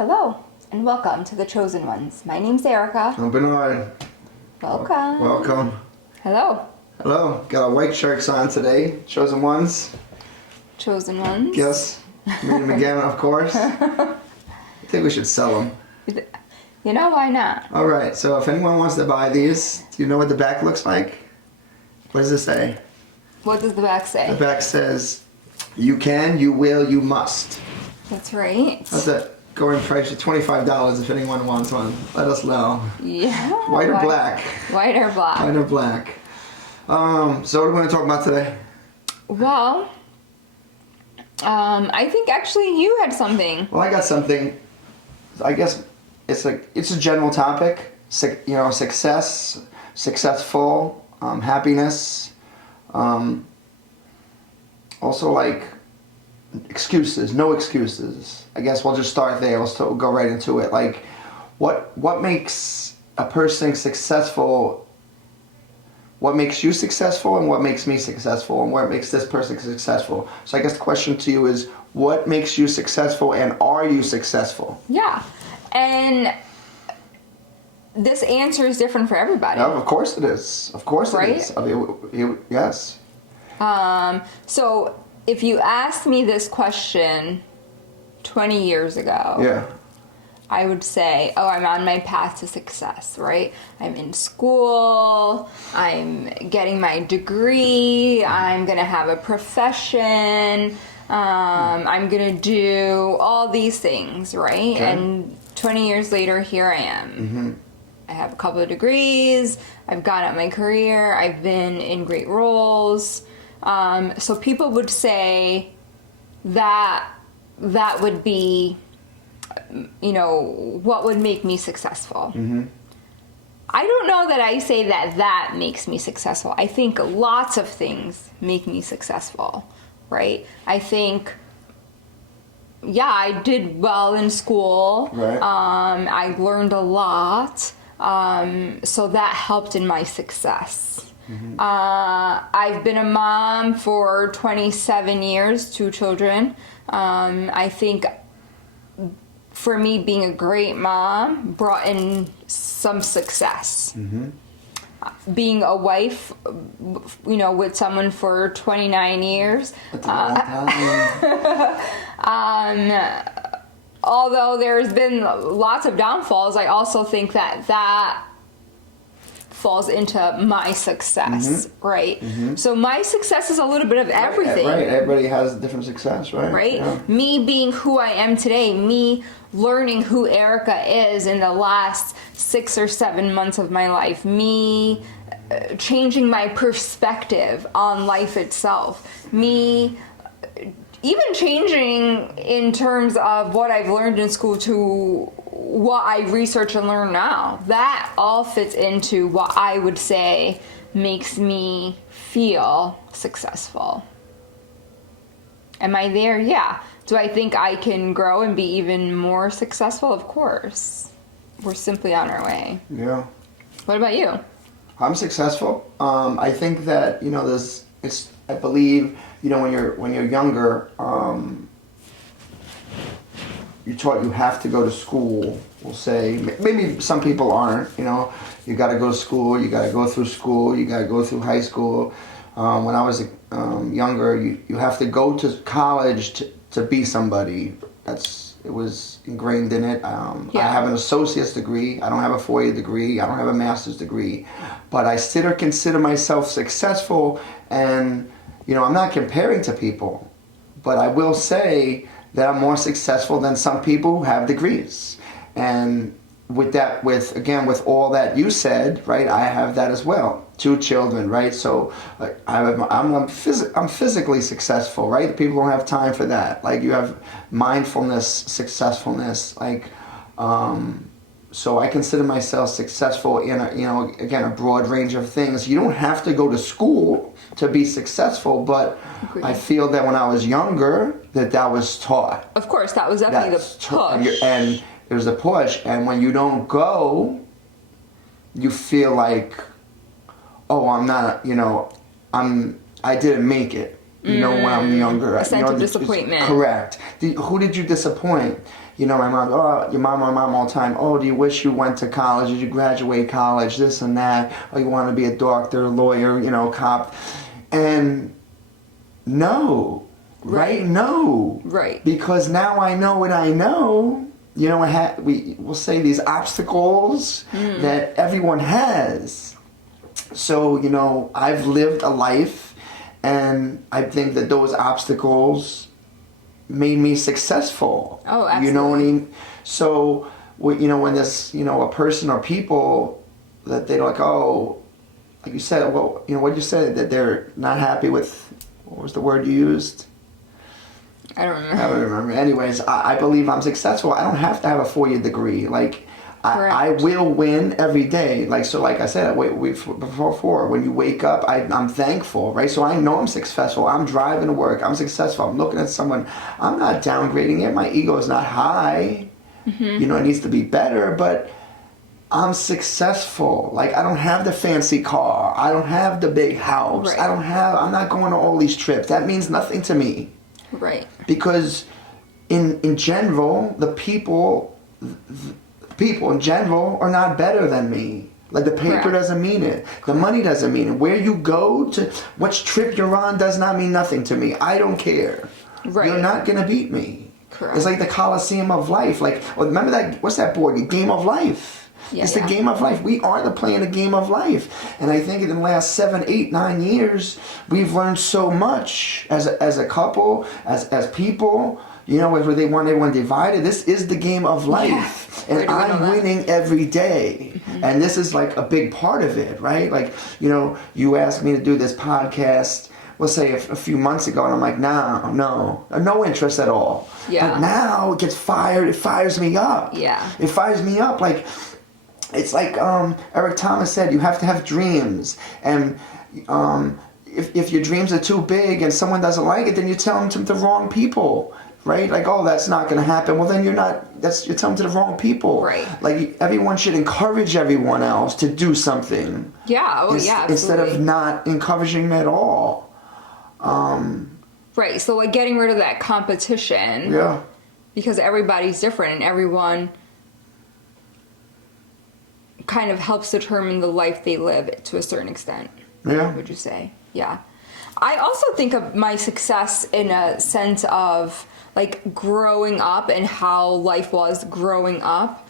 Hello, and welcome to The Chosen Ones. My name's Erica. I'm Bernard. Welcome. Welcome. Hello. Hello. Got our white shirts on today. Chosen Ones. Chosen Ones? Yes. Made them again, of course. I think we should sell them. You know, why not? All right. So if anyone wants to buy these, do you know what the back looks like? What does it say? What does the back say? The back says, you can, you will, you must. That's right. That's a going price of $25 if anyone wants one. Let us know. Yeah. White or black? White or black. White or black. So what are we going to talk about today? Well, I think actually you had something. Well, I got something. I guess it's a general topic. Success, successful, happiness. Also, like excuses, no excuses. I guess we'll just start there. We'll go right into it. Like, what makes a person successful? What makes you successful, and what makes me successful, and what makes this person successful? So I guess the question to you is, what makes you successful, and are you successful? Yeah. And this answer is different for everybody. No, of course it is. Of course Right? it is. I mean, yes. So if you asked me this question 20 years ago, Yeah. I would say, oh, I'm on my path to success, right? I'm in school, I'm getting my degree, I'm gonna have a profession, I'm gonna do all these things, right? Okay. And 20 years later, here I am. Mm-hmm. I have a couple of degrees, I've gone up my career, I've been in great roles. So people would say that would be, what would make me successful. Mm-hmm. I don't know that I say that makes me successful. I think lots of things make me successful, right? I think, yeah, I did well in school. Right. I learned a lot. So that helped in my success. Mm-hmm. I've been a mom for 27 years, 2 children. I think for me, being a great mom brought in some success. Mm-hmm. Being a wife, with someone for 29 years. That's a long time. Although there's been lots of downfalls, I also think that falls into my success, right? Mm-hmm. So my success is a little bit of everything. Right. Everybody has a different success, right? Right? Yeah. Me being who I am today, me learning who Erica is in the last 6 or 7 months of my life, me changing my perspective on life itself, me even changing in terms of what I've learned in school to what I research and learn now. That all fits into what I would say makes me feel successful. Am I there? Yeah. Do I think I can grow and be even more successful? Of course. We're simply on our way. Yeah. What about you? I'm successful. I think that I believe when you're younger, you're taught you have to go to school. We'll say maybe some people aren't. You got to go to school. You got to go through school. You got to go through high school. When I was younger, you have to go to college to be somebody. It was ingrained in it. I have an associate's degree. I don't have a 4-year degree. I don't have a master's degree, but I still consider myself successful. And I'm not comparing to people, but I will say that I'm more successful than some people who have degrees. And with all that you said, right, I have that as well. 2 children, right? So I'm physically successful, right? People don't have time for that. Like, you have mindfulness, successfulness, so I consider myself successful in a broad range of things. You don't have to go to school to be successful, but Agreed. I feel that when I was younger, that was taught. Of course, that was definitely the push. And there's a push, and when you don't go, you feel like, oh, I'm not, I didn't make it. You know, when I'm younger. A sense of it's disappointment. Correct. Who did you disappoint? You know, my mom, my mom all the time, oh, do you wish you went to college? Did you graduate college? This and that. Oh, you want to be a doctor, lawyer, you know, cop. And no, right? No. Right. Because now I know what I know. You know, we'll say these obstacles that everyone has. So, you know, I've lived a life, and I think that those obstacles made me successful. Oh, absolutely. You know what I mean? So, you know, when there's, you know, a person or people that they're like, oh, like you said, well, you know, what you said, that they're not happy with, what was the word you used? I don't remember. I don't remember. Anyways, I believe I'm successful. I don't have to have a 4-year degree. Like, I will win every day. Like, so like I said, before, when you wake up, I'm thankful, right? So I know I'm successful. I'm driving to work. I'm successful. I'm looking at someone. I'm not downgrading it. My ego is not high. You know, it needs to be better, but I'm successful. Like, I don't have the fancy car. I don't have the big house. Right. I'm not going on all these trips. That means nothing to me. Right. Because in general, the people in general are not better than me. Like, the paper Correct. doesn't mean it. The money doesn't mean it. Where you go to, which trip you're on does not mean nothing to me. I don't care. Right. You're not going to beat me. Correct. It's like the Coliseum of Life. Like, remember that, what's that board? The Game of Life. Yeah, It's the game of life. We are playing the game of life. And I think in the last 7, 8, 9 years, we've learned so much as a couple, as people. You know, where they want everyone divided. This is the game of life. Yeah. And I'm winning every day. And this is like a big part of it, right? Like, you know, you asked me to do this podcast, we'll say a few months ago, and I'm like, no interest at all. Yeah. But now it fires me up. Yeah. It fires me up. Like, it's like Eric Thomas said, you have to have dreams. And if your dreams are too big and someone doesn't like it, then you tell them to the wrong people. Right? Like, oh, that's not going to happen. Well, then you're telling to the wrong people. Right. Like, everyone should encourage everyone else to do something. Yeah. Oh, yeah. Absolutely. Instead of not encouraging them at all. Right. So, like, getting rid of that competition. Yeah. Because everybody's different and everyone kind of helps determine the life they live to a certain extent. Yeah. Would you say? Yeah. I also think of my success in a sense of like growing up and how life was growing up.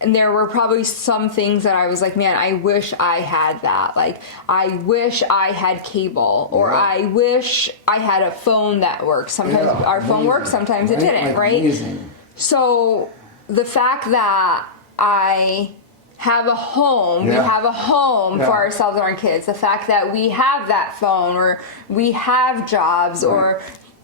And there were probably some things that I was like, man, I wish I had that. Like, I wish I had cable, or I wish I had a phone that worked. Sometimes our phone worked, sometimes it didn't, Like, right? amazing. So the fact that I have a home, we have a home for ourselves and our kids, the fact that we have that phone, or we have jobs, or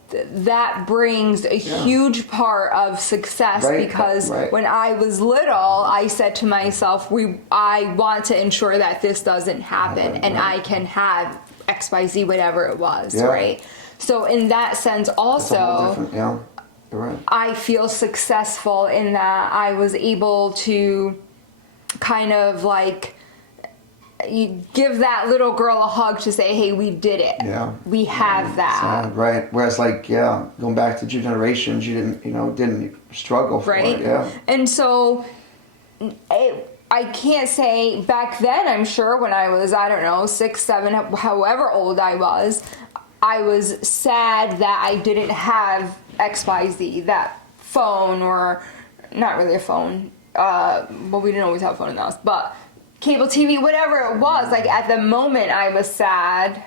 that brings a huge part of success, because when I was little, I said to myself, I want to ensure that this doesn't happen, and I can have XYZ, whatever it was, right? So in that sense also, you're right. I feel successful in that I was able to kind of like you give that little girl a hug to say, hey, we did it. Yeah. We have that. So, right. Whereas, like, going back to 2 generations, you didn't struggle for it. Yeah. And so I can't say back then, I'm sure when I was, I don't know, 6, 7, however old I was sad that I didn't have XYZ, that phone, or not really a phone. Well, we didn't always have a phone in the house, but cable TV, whatever it was, like at the moment I was sad,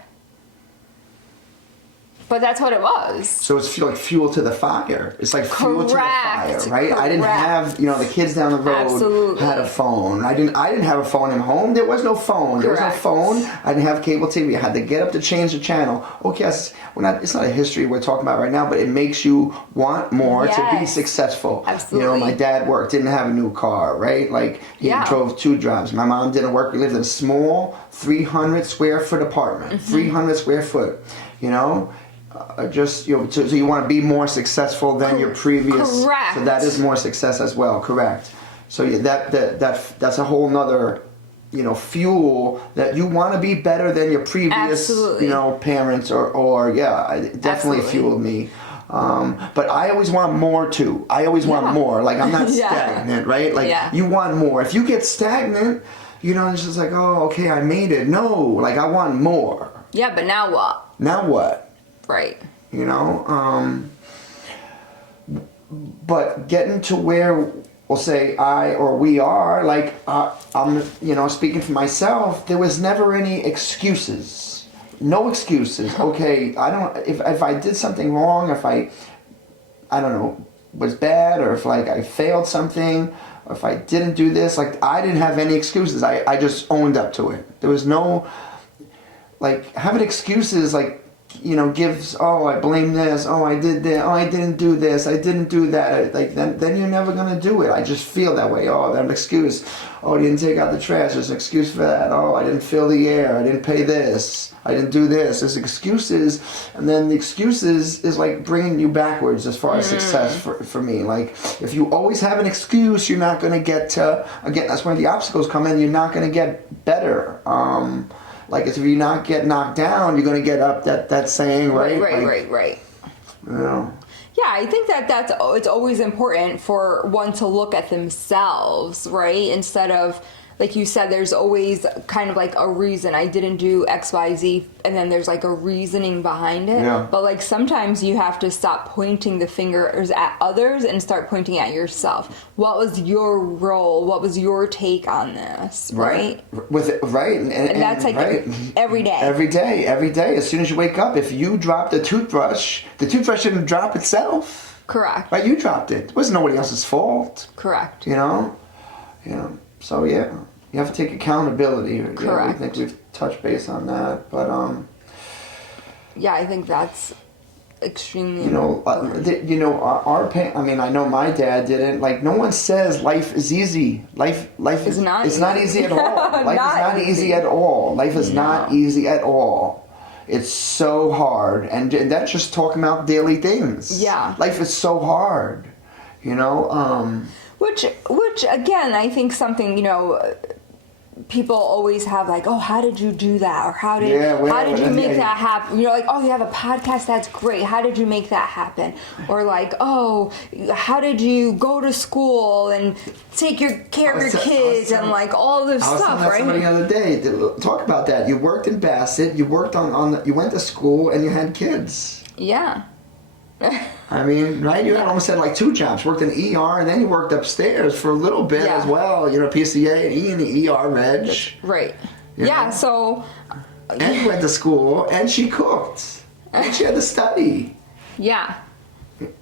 but that's what it was. So it's like fuel to the fire. It's like fuel to the fire, right? Correct. I didn't have, the kids down the road had a phone. I didn't have a phone at home. There was no phone. There was no phone. I didn't have cable TV. I had to get up to change the channel. Okay, it's not a history we're talking about right now, but it makes you want more to be successful. Absolutely. My dad worked, didn't have a new car, right? Like, he drove 2 jobs. My mom didn't work. We lived in a small 300 square foot apartment. 300 square foot, so you want to be more successful than your previous. Correct. So that is more success as well. Correct. So that's a whole nother fuel that you want to be better than your previous, Absolutely. parents or definitely Absolutely. fueled me. But I always want more too. I always want Yeah. more. Like I'm not Yeah. stagnant, right? Like Yeah. you want more. If you get stagnant, it's just like, oh, okay, I made it. No, like I want more. Yeah, but now what? Now what? Right. But getting to where we'll say I or we are, like I'm, speaking for myself, there was never any excuses. No excuses. Okay, if I did something wrong, if I don't know, was bad, or if like I failed something, or if I didn't do this, like I didn't have any excuses. I just owned up to it. There was no, like, having excuses, like, gives, oh, I blame this, oh, I did that, oh, I didn't do this, I didn't do that, like, then you're never gonna do it. I just feel that way. Oh, that excuse, oh, I didn't take out the trash, there's an excuse for that. Oh, I didn't fill the air, I didn't pay this, I didn't do this. There's excuses, and then the excuses is like bringing you backwards as far as success for me. Like, if you always have an excuse, you're not gonna get to, again, that's where the obstacles come in, you're not gonna get better. Like, if you not get knocked down, you're gonna get up. That saying, right? Right. Yeah, I think that's it's always important for one to look at themselves, right? Instead of, like you said, there's always kind of like a reason I didn't do X, Y, Z, and then there's like a reasoning behind it. Yeah. But like sometimes you have to stop pointing the fingers at others and start pointing at yourself. What was your role? What was your take on this? Right? With it, right? And that's like every day. Every day. As soon as you wake up, if you drop the toothbrush didn't drop itself. Correct. Right? You dropped it. It wasn't nobody else's fault. Correct. So yeah, you have to take accountability. Correct. Yeah, I think we've touched base on that, but Yeah, I think that's extremely our pain. I mean, I know my dad didn't. Like, no one says life is easy. Life is not. It's not easy at all. Life is not easy at all. Life is not easy at all. It's so hard, and that's just talking about daily things. Yeah. Life is so hard. Which again, I think something, people always have like, oh, how did you do that? Or how did you make that happen? Like, oh, you have a podcast, that's great. How did you make that happen? Or like, oh, how did you go to school and take care of your kids and like all this stuff, right? Somebody the other day, talk about that. You worked in Bassett, you worked you went to school and you had kids. Yeah. I mean, right? You almost had like 2 jobs. Worked in ER, and then you worked upstairs for a little bit as well. PCA, E and the ER reg. Right. Yeah. So. And you went to school, and she cooked, and she had to study. Yeah.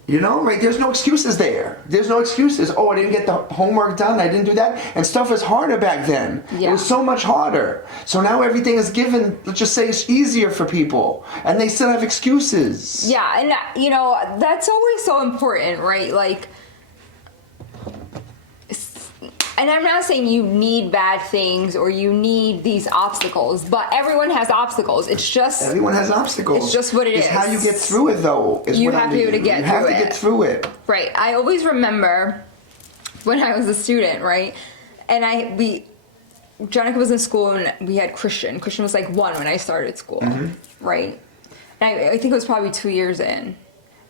Right? There's no excuses there. There's no excuses. Oh, I didn't get the homework done. I didn't do that. And stuff was harder back then. Yeah. It was so much harder. So now everything is given, let's just say it's easier for people. And they still have excuses. Yeah, and that's always so important, right? Like, and I'm not saying you need bad things or you need these obstacles, but everyone has obstacles. It's just... Everyone has obstacles. It's just what it is. It's how you get through it, though. You have to be able to get through it. You have to get through it. Right. I always remember when I was a student, right? And Jonica was in school and we had Christian. Christian was like 1 when I started school, right? And I think it was probably 2 years in.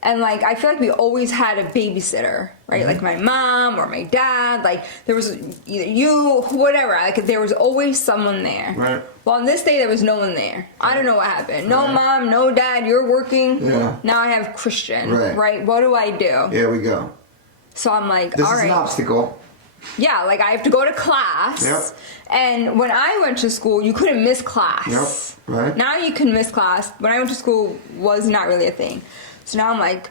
And like, I feel like we always had a babysitter, right? Like my mom or my dad, like there was either you, whatever, like there was always someone there. Right. Well, on this day, there was no one there. I don't know what happened. No mom, no dad, you're working. Yeah. Now I have Christian, right? What do I do? Here we go. So I'm like, this all is right. an obstacle. Yeah, like I have to go to class. Yep. And when I went to school, you couldn't miss class. Yep. Right. Now you can miss class. When I went to school, was not really a thing. So now I'm like,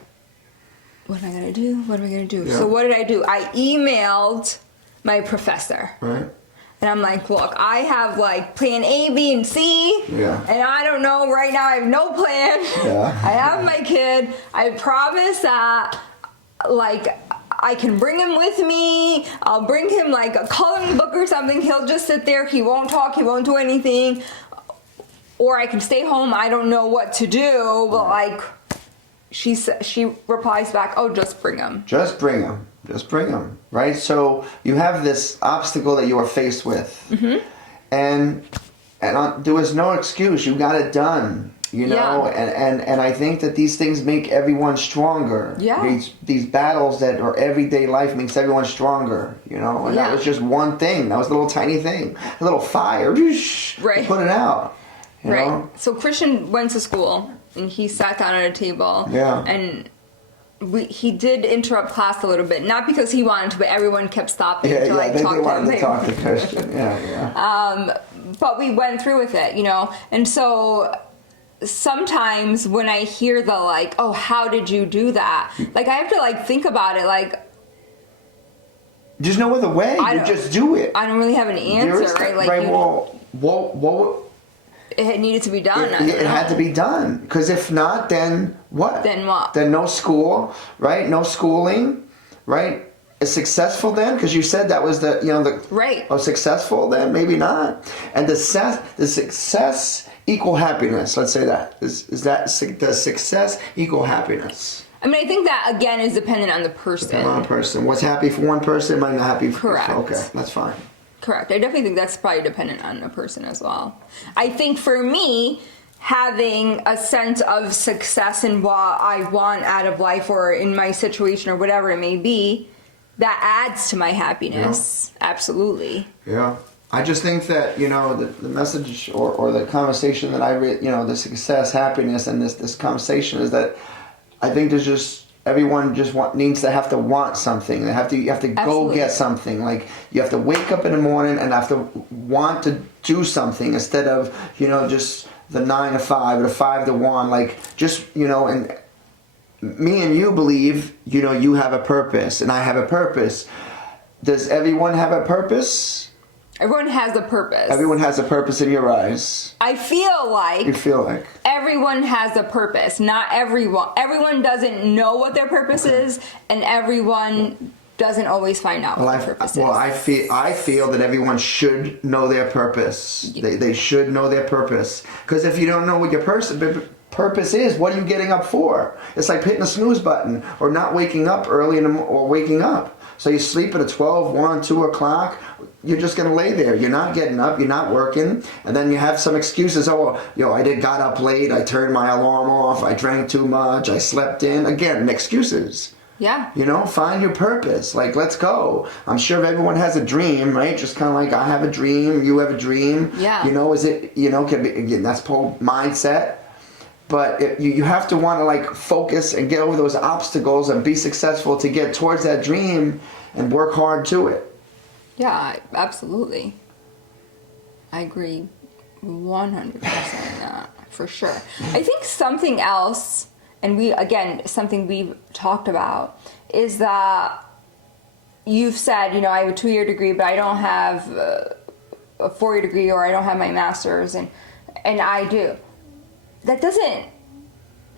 what am I gonna do? What am I gonna do? Yeah. So what did I do? I emailed my professor. Right. And I'm like, look, I have like plan A, B, and C. Yeah. And I don't know, right now I have no plan. Yeah. I have my kid. I promise that, like, I can bring him with me. I'll bring him like a coloring book or something. He'll just sit there. He won't talk. He won't do anything. Or I can stay home. I don't know what to do. But like, she replies back, oh, just bring him. Just bring him, right? So you have this obstacle that you are faced with, and there was no excuse. You got it done. You know, and I think that these things make everyone stronger. Yeah. These battles that are everyday life makes everyone stronger. You know, and that was just one thing. That was a little tiny thing, a little fire. Right. Put it out. You Right. know? So Christian went to school and he sat down at a table. Yeah. And he did interrupt class a little bit, not because he wanted to, but everyone kept stopping to They talk to wanted him. to talk to Christian. Yeah. But we went through with it, you know, and so sometimes when I hear the like, oh, how did you do that? Like I have to like think about it. Like There's no other way. You just do it. I don't really have an answer, right? Like well, it needed to be done. it had to be done. Because if not, then what? Then what? Then no school, right? No schooling, right? Is successful then? Because you said that was the right. Oh, successful then? Maybe not. And the success equal happiness. Let's say that is that does success equal happiness? I mean, I think that again is dependent on the person. Depending on a person. What's happy for one person might not happy for Correct. Okay, that's fine. Correct. I definitely think that's probably dependent on the person as well. I think for me, having a sense of success in what I want out of life or in my situation or whatever it may be, that adds to my happiness. Yeah. Absolutely. Yeah. I just think that, you know, the message or the conversation that I read, you know, the success, happiness, and this conversation is that I think there's just, everyone just needs to have to want something. You have to Absolutely. Go get something. Like, you have to wake up in the morning and have to want to do something instead of, you know, just the 9 to 5 or the 5 to 1. Like, just, you know, and me and you believe, you know, you have a purpose and I have a purpose. Does everyone have a purpose? Everyone has a purpose. Everyone has a purpose in your eyes. I feel like... You feel like? Everyone has a purpose. Not everyone. Everyone doesn't know what their purpose is, and everyone doesn't always find out what their purpose is. Well, I feel that everyone should know their purpose. They should know their purpose. Because if you don't know what your purpose is, what are you getting up for? It's like hitting a snooze button or not waking up early or waking up. So you sleep at 12, 1, 2 o'clock, you're just going to lay there. You're not getting up, you're not working, and then you have some excuses. Oh, got up late, I turned my alarm off, I drank too much, I slept in. Again, excuses. Yeah. You know, find your purpose. Like, let's go. I'm sure everyone has a dream, right? Just kind of like, I have a dream, you have a dream. Yeah. You know, can be, again, that's called mindset. But you have to want to like focus and get over those obstacles and be successful to get towards that dream and work hard to it. Yeah, absolutely. I agree 100% on that, for sure. I think something else, and something we've talked about, is that you've said, you know, I have a 2-year degree, but I don't have a 4-year degree, or I don't have my master's, and I do. That doesn't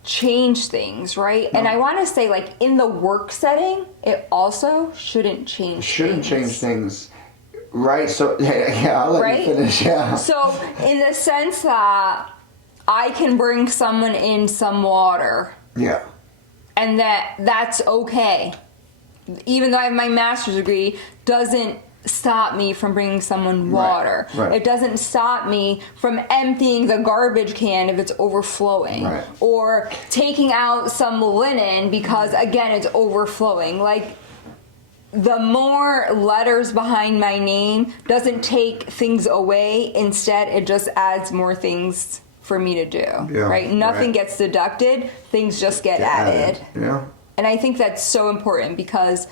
change things, right? No. And I want to say, like, in the work setting, it also shouldn't change things. Right? So, yeah, I'll let you finish, yeah. So, in the sense that I can bring someone in some water. Yeah. And that's okay. Even though I have my master's degree, doesn't stop me from bringing someone water. Right. It doesn't stop me from emptying the garbage can if it's overflowing. Right. Or taking out some linen because, again, it's overflowing. Like, the more letters behind my name doesn't take things away. Instead, it just adds more things for me to do. Right? Nothing gets deducted. Things just get added. Yeah. And I think that's so important, because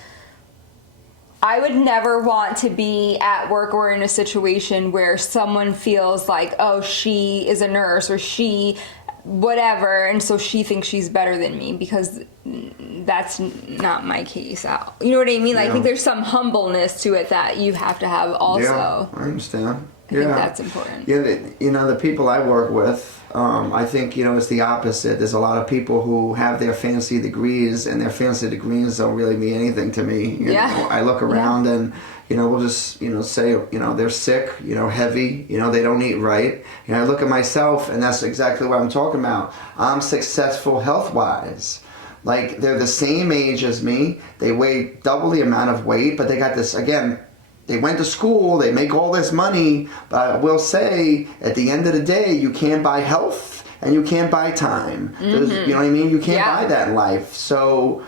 I would never want to be at work or in a situation where someone feels like, oh, she is a nurse or she whatever, and so she thinks she's better than me, because that's not my case. You know what I mean? Like, I think there's some humbleness to it that you have to have also. Yeah, I understand. I think that's important. Yeah, you know, the people I work with, I think, you know, it's the opposite. There's a lot of people who have their fancy degrees, and their fancy degrees don't really mean anything to me. You know, I look around and, you know, we'll just, you know, say, you know, they're sick, you know, heavy, you know, they don't eat right. You know, I look at myself, and that's exactly what I'm talking about. I'm successful health-wise. Like, they're the same age as me. They weigh double the amount of weight, but they got this, again, they went to school, they make all this money, but I will say, at the end of the day, you can't buy health and you can't buy time. You know what I mean? You can't buy that in life. So,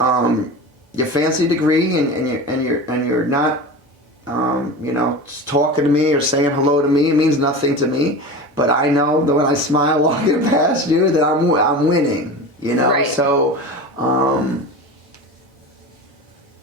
your fancy degree and you're not, talking to me or saying hello to me, it means nothing to me. But I know that when I smile walking past you, that I'm winning. Right. So.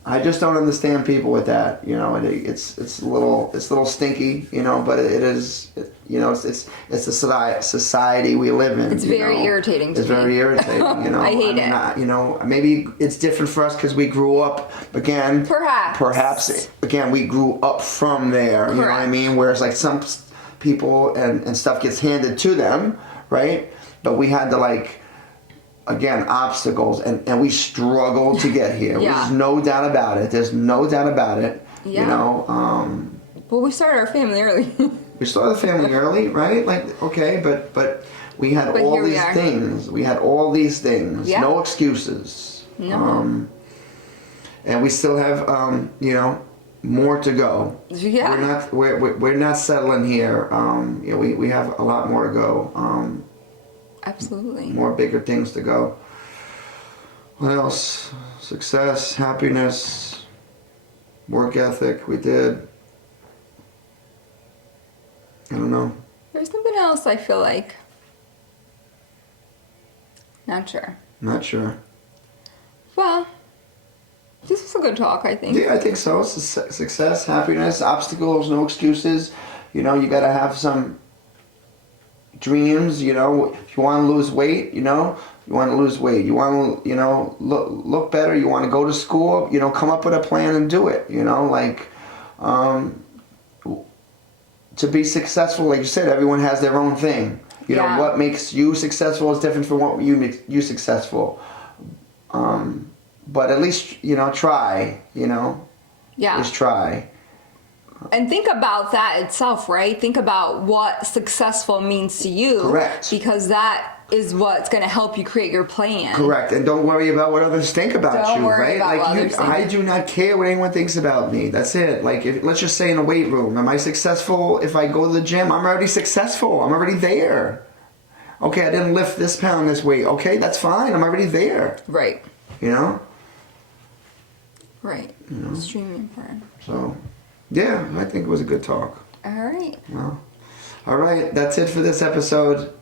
I just don't understand people with that, it's a little stinky, but it is, it's the society we live in. It's very irritating to me. It's very irritating, I hate it. Maybe it's different for us because we grew up, again. Perhaps, again, we grew up from there, you know what I mean? Whereas like some people and stuff gets handed to them, right? But we had to again, obstacles, and we struggled to get here. There's no doubt about it. Well, we started our family early. We started the family early, right? But we had all these things. We had all these things. Yeah. No excuses. No. And we still have, more to go. Yeah. We're not settling here. We have a lot more to go. Absolutely. More bigger things to go. What else? Success, happiness, work ethic. We did. I don't know. There's something else I feel like. Not sure. Not sure. Well, this was a good talk, I think. Yeah, I think so. Success, happiness, obstacles, no excuses. You gotta have some dreams, if you want to lose weight, you want to lose weight. You want to, look better. You want to go to school, come up with a plan and do it, to be successful, like you said, everyone has their own thing. What makes you successful is different from what makes you successful. But at least, try, Yeah. Just try. And think about that itself, right? Think about what successful means to you. Correct. Because that is what's going to help you create your plan. Correct. And don't worry about what others think about you, right? About what others think. I do not care what anyone thinks about me. That's it. Let's just say in a weight room, am I successful if I go to the gym? I'm already successful. I'm already there. Okay, I didn't lift this pound this weight. Okay, that's fine. I'm already there. Right. Right. Extremely important. So, yeah, I think it was a good talk. All right. Well, all right. That's it for this episode.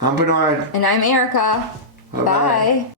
I'm Bernard. And I'm Erica. Bye-bye. Bye.